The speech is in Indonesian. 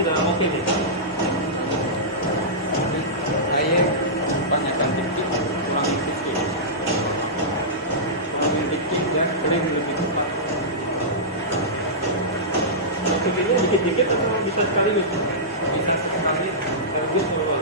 udah oke nih. Saya banyakkan dikit, kurangi dikit. Kurangi dikit dan kering lebih cepat. Yang bikinnya dikit-dikit atau bisa sekaligus? Bisa sekali Bagus kalau